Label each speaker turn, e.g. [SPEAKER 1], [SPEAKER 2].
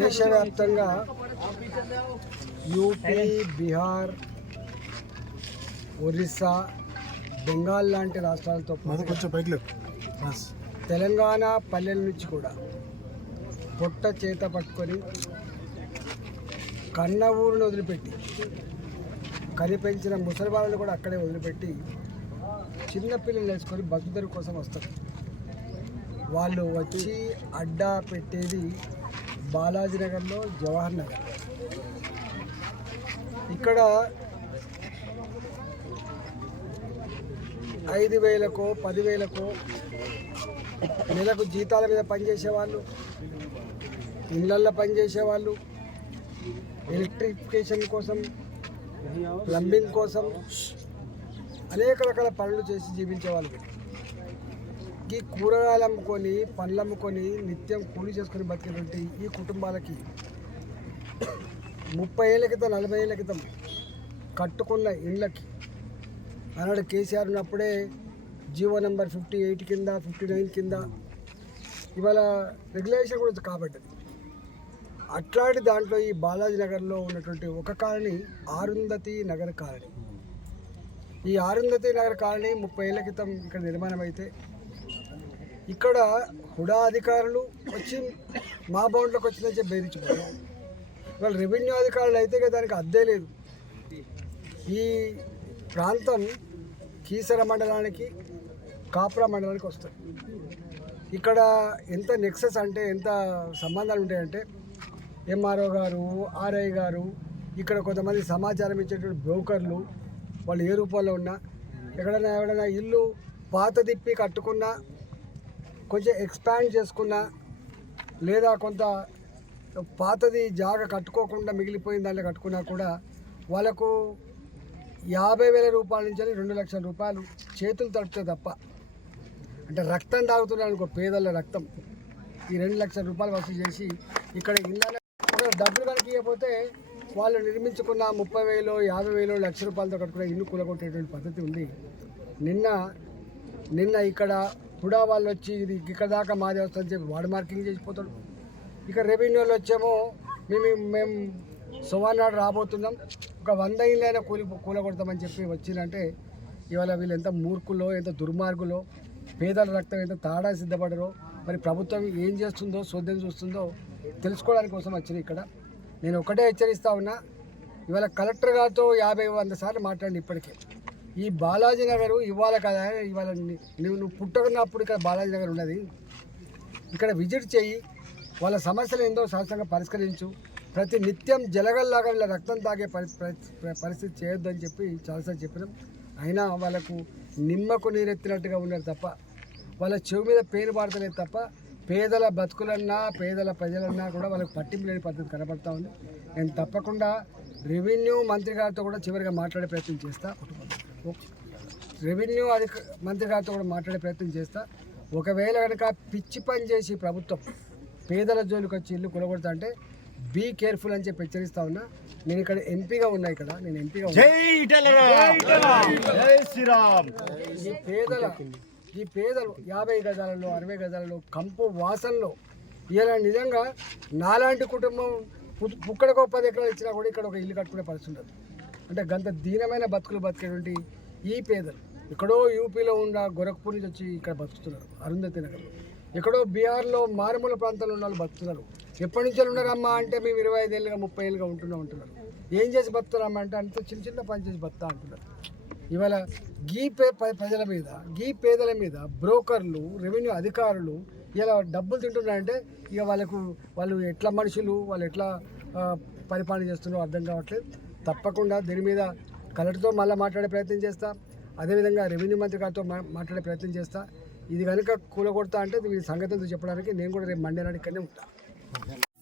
[SPEAKER 1] దేశవ్యాప్తంగా యూపీ బీహార్ ఒరిస్సా బెంగాల్ లాంటి రాష్ట్రాలతో తెలంగాణ పల్లెల నుంచి కూడా పొట్ట చేత పట్టుకొని కన్న ఊరిని వదిలిపెట్టి కని పెంచిన ముసలి వాళ్ళని కూడా అక్కడే వదిలిపెట్టి చిన్నపిల్లలు వేసుకొని బతుకుదరి కోసం వస్తారు. వాళ్ళు వచ్చి అడ్డా పెట్టేది బాలాజీ నగర్లో జవహర్ నగర్. ఇక్కడ ఐదు వేలకో పదివేలకో నెలకు జీతాల మీద పనిచేసే వాళ్ళు ఇళ్ళల్లో పనిచేసే వాళ్ళు ఎలక్ట్రిఫికేషన్ కోసం ప్లంబింగ్ కోసం అనేక రకాల పనులు చేసి జీవించే వాళ్ళు ఈ కూరగాయలు అమ్ముకొని పండ్లు అమ్ముకొని నిత్యం కూలి చేసుకొని బతికేటువంటి ఈ కుటుంబాలకి ముప్పై ఏళ్ళ క్రితం నలభై ఏళ్ళ క్రితం కట్టుకున్న ఇళ్ళకి ఆనాడు కేసీఆర్ ఉన్నప్పుడే జీవో నెంబర్ ఫిఫ్టీ ఎయిట్ కింద ఫిఫ్టీ నైన్ కింద ఇవాళ రెగ్యులేషన్ కూడా కాబట్టది. అట్లాంటి దాంట్లో ఈ బాలాజీ నగర్లో ఉన్నటువంటి ఒక కాలనీ ఆరుంధతి నగర్ కాలనీ. ఈ ఆరుంధతి నగర్ కాలనీ ముప్పై ఏళ్ళ క్రితం ఇక్కడ నిర్మాణం అయితే ఇక్కడ హుడా అధికారులు వచ్చి మా బౌండ్లోకి వచ్చిందని చెప్పి బెదిరించుకున్నారు వాళ్ళు రెవెన్యూ అధికారులు అయితే దానికి అద్దే లేదు. ఈ ప్రాంతం కీసర మండలానికి కాపురా మండలానికి వస్తుంది. ఇక్కడ ఎంత నెక్సెస్ అంటే ఎంత సంబంధాలు ఉంటాయంటే ఎంఆర్ఓ గారు ఆర్ఐ గారు ఇక్కడ కొంతమంది సమాచారం ఇచ్చేటువంటి బ్రోకర్లు వాళ్ళు ఏ రూపంలో ఉన్నా ఎక్కడైనా ఎవడైనా ఇల్లు పాత తిప్పి కట్టుకున్నా కొంచెం ఎక్స్పాండ్ చేసుకున్నా లేదా కొంత పాతది జాగ కట్టుకోకుండా మిగిలిపోయిన దాంట్లో కట్టుకున్నా కూడా వాళ్ళకు యాభై వేల రూపాయల నుంచి రెండు లక్షల రూపాయలు చేతులు తడిపితే తప్ప అంటే రక్తం తాగుతున్నాడు అనుకో పేదల రక్తం. ఈ రెండు లక్షల రూపాయలు వసూలు చేసి ఇక్కడ ఇళ్ళ డబ్బులు కనుక ఇవ్వకపోతే వాళ్ళు నిర్మించుకున్న ముప్పై వేలు యాభై వేలు లక్ష రూపాయలతో కట్టుకున్న ఇల్లు కూలగొట్టేటువంటి పద్ధతి ఉంది. నిన్న నిన్న ఇక్కడ హుడా వాళ్ళు వచ్చి ఇది ఇక్కడ దాకా మాది వస్తుంది చెప్పి వాడు మార్కింగ్ చేసిపోతాడు. ఇక రెవెన్యూలో వచ్చేమో మేము మేము సువర్ణాడు రాబోతున్నాం. ఒక వంద ఇళ్ళైనా కూలి కూలగొడతామని చెప్పి వచ్చిందంటే ఇవాళ వీళ్ళు ఎంత మూర్ఖులో ఎంత దుర్మార్గులో పేదల రక్తం ఎంత తాడా సిద్ధపడరో మరి ప్రభుత్వం ఏం చేస్తుందో సోద్యం చూస్తుందో తెలుసుకోవడానికి కోసం వచ్చిన ఇక్కడ. నేను ఒకటే హెచ్చరిస్తా ఉన్నా ఇవాళ కలెక్టర్ గారితో యాభై వంద సార్లు మాట్లాడి ఇప్పటికే. ఈ బాలాజీ నగర్ ఇవాళ కదా ఇవాళ నువ్వు నువ్వు పుట్టకున్నప్పుడు ఇక్కడ బాలాజీ నగర్ ఉన్నది. ఇక్కడ విజిట్ చేయి. వాళ్ళ సమస్యలు ఏందో సహజంగా పరిష్కరించు. ప్రతి నిత్యం జలగల్లాగా వీళ్ళ రక్తం తాగే పరి పరిస్థితి చేయొద్దని చెప్పి చాలాసార్లు చెప్పినాం. అయినా వాళ్ళకు నిమ్మకు నీరెత్తినట్టుగా ఉన్నారు తప్ప వాళ్ళ చెవి మీద పేరు పాడతలేదు తప్ప పేదల బతుకులన్నా పేదల ప్రజలన్నా కూడా వాళ్ళకి పట్టింపు లేని పద్ధతి కనబడతా ఉంది. నేను తప్పకుండా రెవెన్యూ మంత్రి గారితో కూడా చివరిగా మాట్లాడే ప్రయత్నం చేస్తా. రెవెన్యూ అధిక మంత్రి గారితో కూడా మాట్లాడే ప్రయత్నం చేస్తా. ఒకవేళ కనుక పిచ్చి పని చేసి ప్రభుత్వం పేదల జోలికి వచ్చి ఇల్లు కొనగొడతా అంటే బీ కేర్ఫుల్ అని చెప్పి హెచ్చరిస్తా ఉన్నా. నేను ఇక్కడ ఎంపీగా ఉన్నా ఇక్కడ. నేను ఎంపీగా ఈ పేదల ఈ పేదలు యాభై గజాలలో అరవై గజాలలో కంపు వాసనలో ఇలా నిజంగా నాలాంటి కుటుంబం పు- పుక్కడికో పది ఎకరాలు ఇచ్చినా కూడా ఇక్కడ ఒక ఇల్లు కట్టుకునే పరిస్థితి ఉండదు. అంటే గంత దీనమైన బతుకులు బతికేటువంటి ఈ పేదలు. ఎక్కడో యూపీలో ఉన్న గోరఖ్పూర్ నుంచి వచ్చి ఇక్కడ బతుకుతున్నారు అరుంధతి నగర్. ఎక్కడో బీహార్లో మారుమూల ప్రాంతాల్లో ఉన్న వాళ్ళు బతుకుతున్నారు. ఎప్పటి నుంచి ఉన్నారమ్మా అంటే మేము ఇరవై ఐదేళ్ళుగా ముప్పై ఏళ్ళుగా ఉంటున్నాం అంటున్నారు. ఏం చేసి బతుకుతున్నామా అంటే అంత చిన్న చిన్న పని చేసి బతుకుతా అంటున్నారు. ఇవాళ గీ పే ప్రజల మీద గీ పేదల మీద బ్రోకర్లు రెవెన్యూ అధికారులు ఇలా డబ్బులు తింటున్నారంటే ఇక వాళ్ళకు వాళ్ళు ఎట్లా మనుషులు వాళ్ళు ఎట్లా పరిపాలన చేస్తున్నారో అర్థం కావట్లేదు. తప్పకుండా దీని మీద కలెక్టర్తో మళ్ళీ మాట్లాడే ప్రయత్నం చేస్తా. అదేవిధంగా రెవెన్యూ మంత్రి గారితో మా- మాట్లాడే ప్రయత్నం చేస్తా. ఇది కనుక కూలగొడతా అంటే మీ సంగతితో చెప్పడానికి నేను కూడా రేపు మండే నాడు ఇక్కడనే ఉంటాను